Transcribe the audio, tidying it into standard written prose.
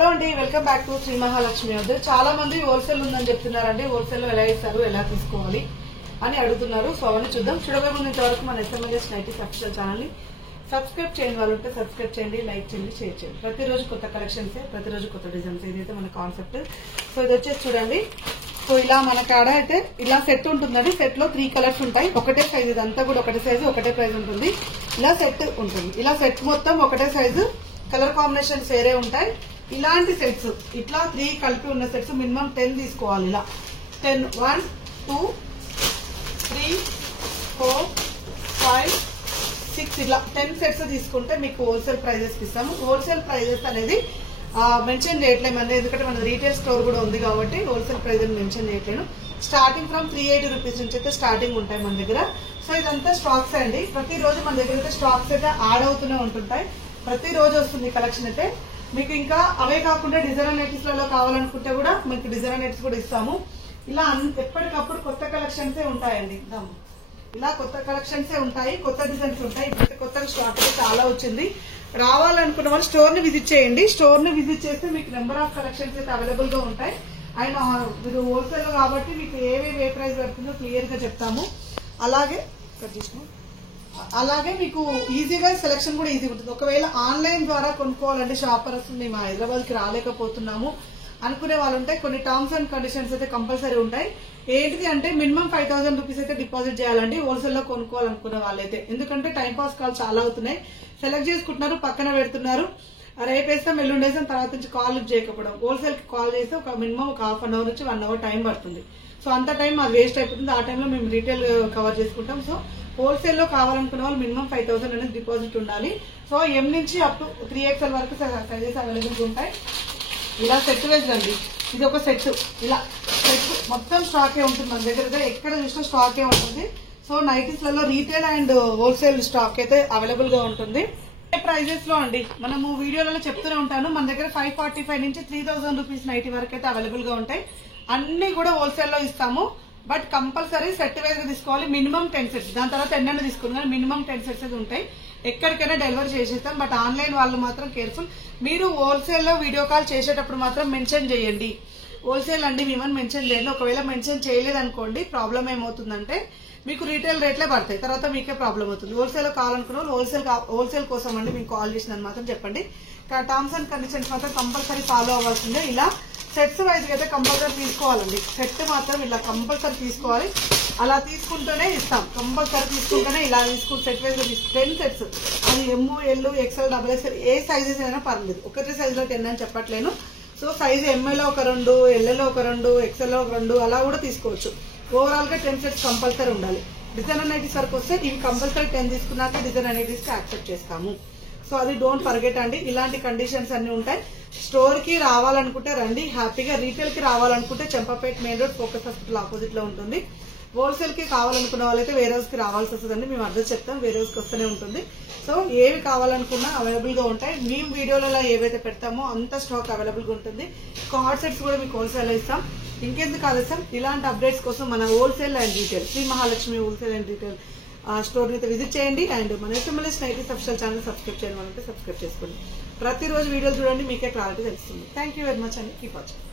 Hello అండి, welcome back to Shri Mahalakshmi వద్దు. చాలా మంది హోల్సేల్ ఉందని చెప్తున్నారండి. హోల్సేల్ లో ఎలా ఇస్తారు, ఎలా తీసుకోవాలి అని అడుగుతున్నారు. సో అవన్నీ చూద్దాం. చూడబోయే ముందు ఇంతవరకు మన SMS నైటీస్ అఫీషియల్ ఛానల్ ని సబ్స్క్రైబ్ చేయని వాళ్ళు ఉంటే సబ్స్క్రైబ్ చేయండి, లైక్ చేయండి, షేర్ చేయండి. ప్రతిరోజు కొత్త కలెక్షన్స్, ప్రతిరోజు కొత్త డిజైన్స్. ఇదైతే మన కాన్సెప్ట్. సో ఇది వచ్చేసి చూడండి. సో ఇలా మన కాడ అయితే ఇలా సెట్ ఉంటుందండి. సెట్ లో 3 కలర్స్ ఉంటాయి. ఒకటే సైజ్, ఇదంతా కూడా ఒకటే సైజు, ఒకటే ప్రైస్ ఉంటుంది. ఇలా సెట్ ఉంటుంది. ఇలా సెట్ మొత్తం ఒకటే సైజు, కలర్ కాంబినేషన్స్ వేరే ఉంటాయి. ఇలాంటి సెట్స్ ఇట్లా 3 కలిపి ఉన్న సెట్స్ మినిమం 10 తీసుకోవాలి. ఇలా 10 1 2 3 4 5 6 ఇలా 10 సెట్స్ తీసుకుంటే మీకు హోల్సేల్ ప్రైజెస్ ఇస్తాము. హోల్సేల్ ప్రైజెస్ అనేది మెన్షన్ చేయట్లేమండి, ఎందుకంటే మన రీటైల్ స్టోర్ కూడా ఉంది కాబట్టి హోల్సేల్ ప్రైజ్ మెన్షన్ చేయట్లేను. స్టార్టింగ్ ఫ్రమ్ 380 రూపీస్ నుంచి అయితే స్టార్టింగ్ ఉంటాయి మన దగ్గర. సో ఇదంతా స్టాక్స్ అండి. ప్రతిరోజు మన దగ్గర అయితే స్టాక్స్ అయితే యాడ్ అవుతూనే ఉంటుంటాయి. ప్రతిరోజు వస్తుంది కలెక్షన్ అయితే. మీకు ఇంకా అవే కాకుండా డిజైనర్ నైటీస్ లలో కావాలనుకుంటే కూడా మీకు డిజైనర్ నైటీస్ కూడా ఇస్తాము. ఇలా ఎప్పటికప్పుడు కొత్త కలెక్షన్స్ ఉంటాయండి. ఇలా కొత్త కలెక్షన్స్ ఉంటాయి, కొత్త డిజైన్స్ ఉంటాయి. ఇప్పుడు కొత్తగా స్టాక్ అయితే చాలా వచ్చింది. రావాలనుకున్న వాళ్ళు స్టోర్ ని విజిట్ చేయండి. స్టోర్ ని విజిట్ చేస్తే మీకు నెంబర్ ఆఫ్ కలెక్షన్స్ అయితే అవైలబుల్ గా ఉంటాయి. అండ్ మీరు హోల్సేల్ లో కాబట్టి మీకు ఏ ప్రైస్ పడుతుందో క్లియర్ గా చెప్తాము. అలాగే మీకు ఈజీగా సెలెక్షన్ కూడా ఈజీగా ఉంటుంది. ఒకవేళ ఆన్లైన్ ద్వారా కొనుక్కోవాలంటే షాపర్స్ మేము హైదరాబాద్ కి రాలేకపోతున్నాము అనుకునే వాళ్ళు ఉంటే కొన్ని టర్మ్స్ అండ్ కండిషన్స్ అయితే కంపల్సరీ ఉంటాయి. ఏంటిది అంటే మినిమం 5000 రూపీస్ అయితే డిపాజిట్ చేయాలండి హోల్సేల్ లో కొనుక్కోవాలనుకునే వాళ్ళైతే. ఎందుకంటే టైం పాస్ కాల్ చాలా అవుతున్నాయి. సెలెక్ట్ చేసుకుంటున్నారు, పక్కన పెడుతున్నారు, రేపేస్తాం ఎల్లుండేస్తాం, తర్వాత నుంచి కాల్ లిఫ్ట్ చేయకపోవడం. హోల్సేల్ కి కాల్ చేస్తే ఒక మినిమం ఒక హాఫ్ అన్ అవర్ నుంచి 1 అవర్ టైం పడుతుంది. సో అంత టైం అది వేస్ట్ అయిపోతుంది. ఆ టైంలో మేము రీటైల్ కవర్ చేసుకుంటాం. సో హోల్సేల్ లో కావాలనుకున్న వాళ్ళు మినిమం 5000 అనేది డిపాజిట్ ఉండాలి. సో M నుంచి అప్ టు 3XL వరకు సైజెస్ అవైలబుల్ ఉంటాయి. ఇలా సెట్ వైజ్ రండి. ఇది ఒక సెట్. ఇలా సెట్ మొత్తం స్టాకే ఉంటుంది మన దగ్గర. ఎక్కడ చూసినా స్టాకే ఉంటుంది. సో నైటీస్ లలో రీటైల్ అండ్ హోల్సేల్ స్టాక్ అయితే అవైలబుల్ గా ఉంటుంది. ప్రైజెస్ లో అండి మనము వీడియోలలో చెప్తూనే ఉంటాను. మన దగ్గర 545 నుంచి 3000 రూపీస్ నైటీ వరకు అయితే అవైలబుల్ గా ఉంటాయి. అన్ని కూడా హోల్సేల్ లో ఇస్తాము. బట్ కంపల్సరీ సెట్ వైజ్ గా తీసుకోవాలి. Minimum 10 sets. దాని తర్వాత ఎన్నైనా తీసుకోండి, కానీ మినిమం 10 సెట్స్ అయితే ఉంటాయి. ఎక్కడికైనా డెలివరీ చేసేస్తాం. బట్ ఆన్లైన్ వాళ్ళు మాత్రం కేర్ఫుల్. మీరు హోల్సేల్ లో వీడియో కాల్ చేసేటప్పుడు మాత్రం మెన్షన్ చేయండి హోల్సేల్ అండి మేమని మెన్షన్ చేయండి. ఒకవేళ మెన్షన్ చేయలేదనుకోండి ప్రాబ్లం ఏమవుతుందంటే మీకు రీటైల్ రేట్లే పడతాయి, తర్వాత మీకే ప్రాబ్లం అవుతుంది. హోల్సేల్ లో కావాలనుకున్న వాళ్ళు హోల్సేల్ కోసం అండి మీకు కాల్ చేసిందని మాత్రం చెప్పండి. టర్మ్స్ అండ్ కండిషన్స్ మాత్రం కంపల్సరీ ఫాలో అవ్వాల్సిందే. ఇలా సెట్స్ వైజ్ అయితే కంపల్సరీ తీసుకోవాలండి. సెట్ మాత్రం ఇలా కంపల్సరీ తీసుకోవాలి. అలా తీసుకుంటూనే ఇస్తాం. కంపల్సరీ తీసుకుంటూనే ఇలా తీసుకుంటే సెట్ వైజ్ 10 సెట్స్. అది M, L, XL, XXL ఏ సైజెస్ అయినా పర్లేదు. ఒకటే సైజ్ లో 10 అని చెప్పట్లేను. సో సైజ్ ML లో ఒక 2, L లో ఒక 2, XL లో ఒక 2 అలా కూడా తీసుకోవచ్చు. ఓవరాల్ గా 10 సెట్స్ కంపల్సరీ ఉండాలి. డిజైనర్ నైటీస్ వరకు వస్తే ఇవి కంపల్సరీ 10 తీసుకున్నాక డిజైనర్ నైటీస్ కి యాక్సెప్ట్ చేస్తాము. సో అది డోంట్ ఫర్గెట్ అండి. ఇలాంటి కండిషన్స్ అన్ని ఉంటాయి. స్టోర్ కి రావాలనుకుంటే రండి హ్యాపీగా. రీటైల్ కి రావాలనుకుంటే Champapet main road focus hospital opposite లో ఉంటుంది. హోల్సేల్ కి కావాలనుకున్న వాళ్ళైతే వేరే హౌస్ కి రావాల్సి వస్తుందండి. మేము అడ్రస్ చెప్తాం, వేరే హౌస్ కి వస్తూనే ఉంటుంది. సో ఏవి కావాలనుకున్నా అవైలబుల్ గా ఉంటాయి. మేము వీడియోలలో ఏవైతే పెడతామో అంత స్టాక్ అవైలబుల్ గా ఉంటుంది. కార్డ్ సెట్స్ కూడా మీకు హోల్సేల్ ఇస్తాం. ఇంకెందుకు ఆలస్యం, ఇలాంటి అప్డేట్స్ కోసం మన wholesale and retail Shri Mahalakshmi wholesale and retail store అయితే విజిట్ చేయండి. అండ్ మన SMS nighties official channel subscribe చేయాలంటే సబ్స్క్రైబ్ చేసుకోండి. ప్రతిరోజు వీడియోలు చూడండి, మీకే క్లారిటీ తెలుస్తుంది. థ్యాంక్ యూ వెరీ మచ్ అండి. Keep watching.